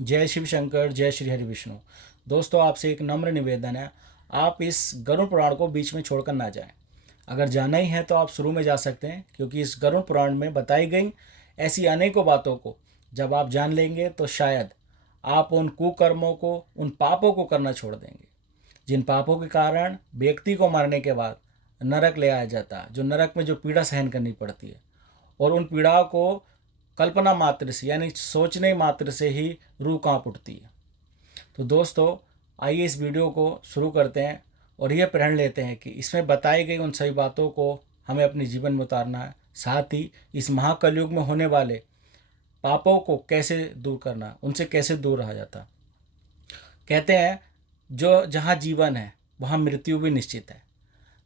जय शिव शंकर, जय श्री हरि विष्णु। दोस्तों, आपसे एक नम्र निवेदन है, आप इस गरुड़ पुराण को बीच में छोड़कर ना जाएं। अगर जाना ही है तो आप शुरू में जा सकते हैं, क्योंकि इस गरुड़ पुराण में बताई गई ऐसी अनेकों बातों को जब आप जान लेंगे तो शायद आप उन कुकर्मों को, उन पापों को करना छोड़ देंगे, जिन पापों के कारण व्यक्ति को मरने के बाद नरक ले आया जाता है, जो नरक में जो पीड़ा सहन करनी पड़ती है, और उन पीड़ाओं को कल्पना मात्र से यानी सोचने मात्र से ही रूह कांप उठती है। तो दोस्तों, आइए इस वीडियो को शुरू करते हैं और यह प्रण लेते हैं कि इसमें बताई गई उन सभी बातों को हमें अपने जीवन में उतारना है। साथ ही इस महाकलयुग में होने वाले पापों को कैसे दूर करना, उनसे कैसे दूर रहा जाता। कहते हैं, जो जहाँ जीवन है वहाँ मृत्यु भी निश्चित है।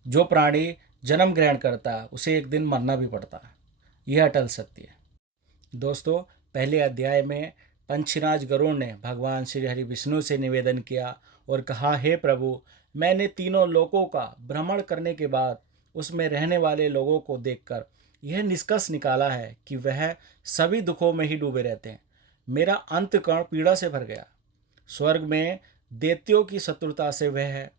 जो प्राणी जन्म ग्रहण करता है उसे एक दिन मरना भी पड़ता है। यह अटल सत्य है। दोस्तों, पहले अध्याय में पंचराज गरुड़ ने भगवान श्री हरि विष्णु से निवेदन किया और कहा, हे प्रभु, मैंने तीनों लोकों का भ्रमण करने के बाद उसमें रहने वाले लोगों को देखकर यह निष्कर्ष निकाला है कि वह सभी दुखों में ही डूबे रहते हैं। मेरा अंतकरण पीड़ा से भर गया। स्वर्ग में दैत्यों की शत्रुता से वह है,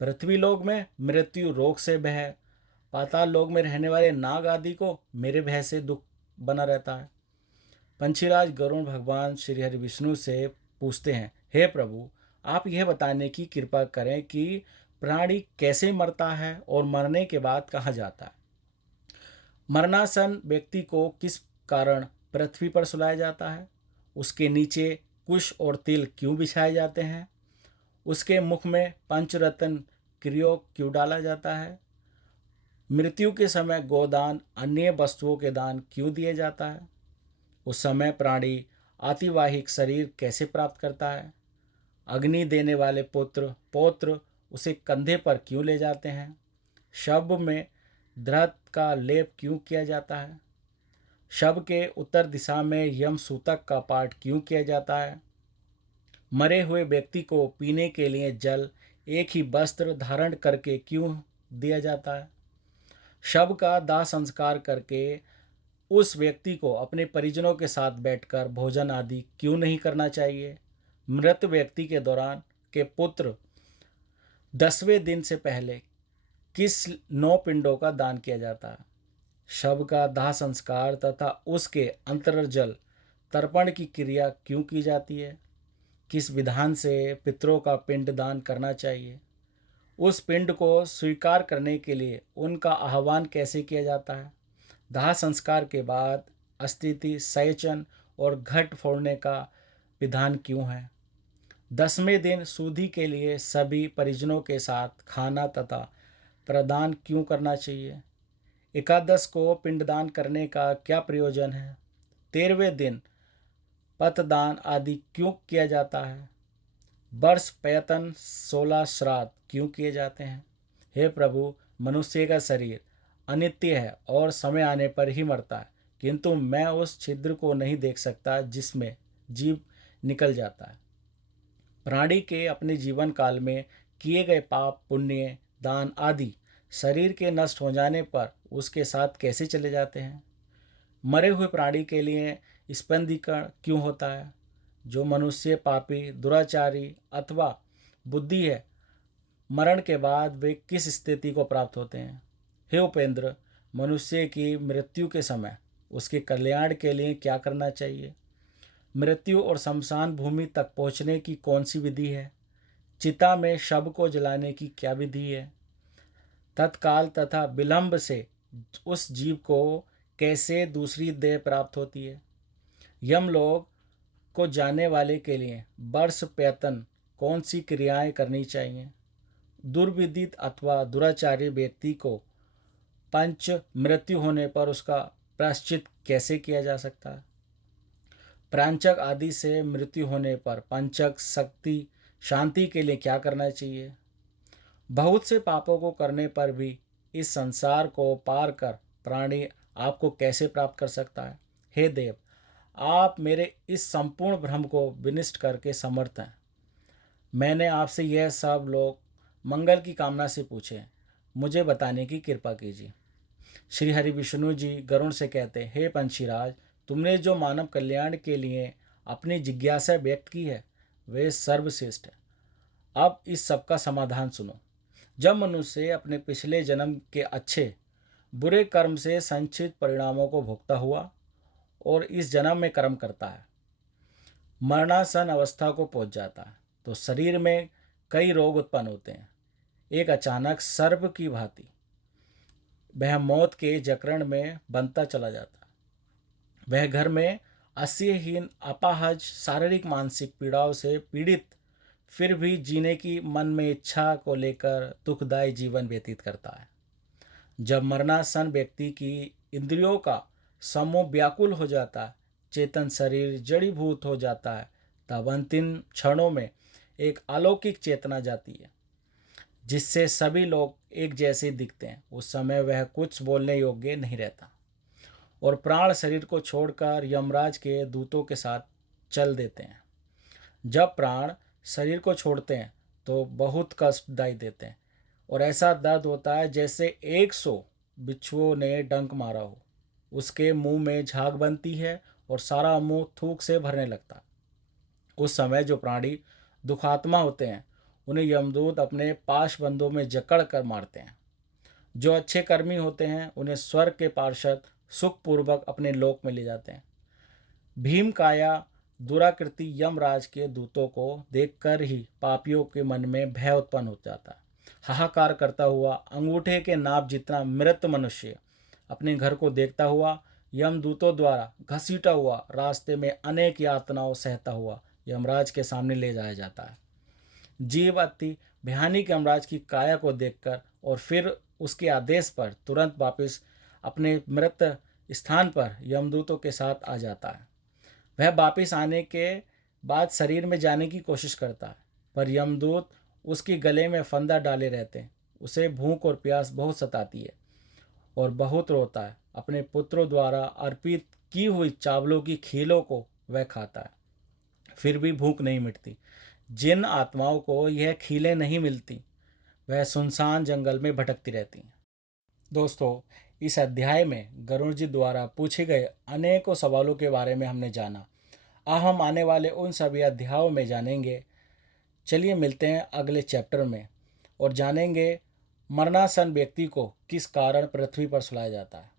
पृथ्वी लोक में मृत्यु रोग से वह है, पाताल लोक में रहने वाले नाग आदि को मेरे भय से दुख बना रहता है। पंचीराज गरुड़ भगवान श्री हरि विष्णु से पूछते हैं, हे प्रभु, आप यह बताने की कृपा करें कि प्राणी कैसे मरता है और मरने के बाद कहाँ जाता है। मरणासन व्यक्ति को किस कारण पृथ्वी पर सुलाया जाता है, उसके नीचे कुश और तिल क्यों बिछाए जाते हैं, उसके मुख में पंचरत्न क्रियो क्यों डाला जाता है, मृत्यु के समय गोदान अन्य वस्तुओं के दान क्यों दिए जाता है, उस समय प्राणी आतिवाहिक शरीर कैसे प्राप्त करता है, अग्नि देने वाले पुत्र पौत्र उसे कंधे पर क्यों ले जाते हैं, शव में धृत का लेप क्यों किया जाता है, शव के उत्तर दिशा में यम सूतक का पाठ क्यों किया जाता है, मरे हुए व्यक्ति को पीने के लिए जल एक ही वस्त्र धारण करके क्यों दिया जाता है, शव का दाह संस्कार करके उस व्यक्ति को अपने परिजनों के साथ बैठकर भोजन आदि क्यों नहीं करना चाहिए, मृत व्यक्ति के दौरान के पुत्र 10वें दिन से पहले किस 9 पिंडों का दान किया जाता है, शव का दाह संस्कार तथा उसके अंतर्जल तर्पण की क्रिया क्यों की जाती है, किस विधान से पितरों का पिंड दान करना चाहिए, उस पिंड को स्वीकार करने के लिए उनका आह्वान कैसे किया जाता है, दाह संस्कार के बाद अस्थिति सैचन और घट फोड़ने का विधान क्यों है, 10वें दिन सूदी के लिए सभी परिजनों के साथ खाना तथा प्रदान क्यों करना चाहिए, एकादश को पिंडदान करने का क्या प्रयोजन है, 13वें दिन पतदान आदि क्यों किया जाता है, वर्ष पैतन 16 श्राद्ध क्यों किए जाते हैं। हे प्रभु, मनुष्य का शरीर अनित्य है और समय आने पर ही मरता है, किंतु मैं उस छिद्र को नहीं देख सकता जिसमें जीव निकल जाता है। प्राणी के अपने जीवन काल में किए गए पाप पुण्य दान आदि शरीर के नष्ट हो जाने पर उसके साथ कैसे चले जाते हैं। मरे हुए प्राणी के लिए स्पंदीकरण क्यों होता है, जो मनुष्य पापी दुराचारी अथवा बुद्धि है, मरण के बाद वे किस स्थिति को प्राप्त होते हैं। हे उपेंद्र, मनुष्य की मृत्यु के समय उसके कल्याण के लिए क्या करना चाहिए, मृत्यु और शमशान भूमि तक पहुँचने की कौन सी विधि है, चिता में शव को जलाने की क्या विधि है, तत्काल तथा विलंब से उस जीव को कैसे दूसरी देह प्राप्त होती है, यमलोक को जाने वाले के लिए वर्ष पैतन कौन सी क्रियाएं करनी चाहिए, दुर्विदित अथवा दुराचारी व्यक्ति को पंच मृत्यु होने पर उसका प्रायश्चित कैसे किया जा सकता है, प्रांचक आदि से मृत्यु होने पर पंचक शक्ति शांति के लिए क्या करना चाहिए, बहुत से पापों को करने पर भी इस संसार को पार कर प्राणी आपको कैसे प्राप्त कर सकता है। हे देव, आप मेरे इस संपूर्ण भ्रम को विनिष्ट करके समर्थ हैं। मैंने आपसे यह सब लोग मंगल की कामना से पूछे, मुझे बताने की कृपा कीजिए। श्री हरि विष्णु जी गरुण से कहते, हे पंछीराज, तुमने जो मानव कल्याण के लिए अपनी जिज्ञासा व्यक्त की है वे सर्वश्रेष्ठ है। अब इस सब का समाधान सुनो। जब मनुष्य अपने पिछले जन्म के अच्छे बुरे कर्म से संचित परिणामों को भोगता हुआ और इस जन्म में कर्म करता है, मरणासन अवस्था को पहुंच जाता है, तो शरीर में कई रोग उत्पन्न होते हैं। एक अचानक सर्प की भांति वह मौत के जकरण में बनता चला जाता। वह घर में अस्यहीन अपाहज शारीरिक मानसिक पीड़ाओं से पीड़ित फिर भी जीने की मन में इच्छा को लेकर दुखदायी जीवन व्यतीत करता है। जब मरणासन व्यक्ति की इंद्रियों का समूह व्याकुल हो जाता है, चेतन शरीर जड़ीभूत हो जाता है, तब अंतिम क्षणों में एक अलौकिक चेतना जाती है जिससे सभी लोग एक जैसे दिखते हैं। उस समय वह कुछ बोलने योग्य नहीं रहता और प्राण शरीर को छोड़कर यमराज के दूतों के साथ चल देते हैं। जब प्राण शरीर को छोड़ते हैं तो बहुत कष्टदायी देते हैं और ऐसा दर्द होता है जैसे 100 बिच्छुओं ने डंक मारा हो। उसके मुंह में झाग बनती है और सारा मुंह थूक से भरने लगता है। उस समय जो प्राणी दुखात्मा होते हैं उन्हें यमदूत अपने पाशबंधों में जकड़ कर मारते हैं। जो अच्छे कर्मी होते हैं उन्हें स्वर्ग के पार्षद सुखपूर्वक अपने लोक में ले जाते हैं। भीम काया दुराकृति यमराज के दूतों को देखकर ही पापियों के मन में भय उत्पन्न हो जाता है। हाहाकार करता हुआ अंगूठे के नाप जितना मृत मनुष्य अपने घर को देखता हुआ यमदूतों द्वारा घसीटा हुआ रास्ते में अनेक यातनाओं सहता हुआ यमराज के सामने ले जाया जाता है। जीव अति भयानक यमराज की काया को देखकर और फिर उसके आदेश पर तुरंत वापस अपने मृत स्थान पर यमदूतों के साथ आ जाता है। वह वापस आने के बाद शरीर में जाने की कोशिश करता है, पर यमदूत उसके गले में फंदा डाले रहते हैं। उसे भूख और प्यास बहुत सताती है और बहुत रोता है। अपने पुत्रों द्वारा अर्पित की हुई चावलों की खीलों को वह खाता है, फिर भी भूख नहीं मिटती। जिन आत्माओं को यह खीलें नहीं मिलती वह सुनसान जंगल में भटकती रहती हैं। दोस्तों, इस अध्याय में गरुड़ जी द्वारा पूछे गए अनेकों सवालों के बारे में हमने जाना। अब हम आने वाले उन सभी अध्यायों में जानेंगे। चलिए मिलते हैं अगले चैप्टर में और जानेंगे मरणासन व्यक्ति को किस कारण पृथ्वी पर सुलाया जाता है।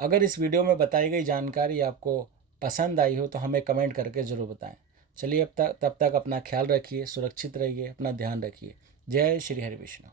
अगर इस वीडियो में बताई गई जानकारी आपको पसंद आई हो तो हमें कमेंट करके ज़रूर बताएं। चलिए तब तक अपना ख्याल रखिए, सुरक्षित रहिए, अपना ध्यान रखिए। जय श्री हरि विष्णु।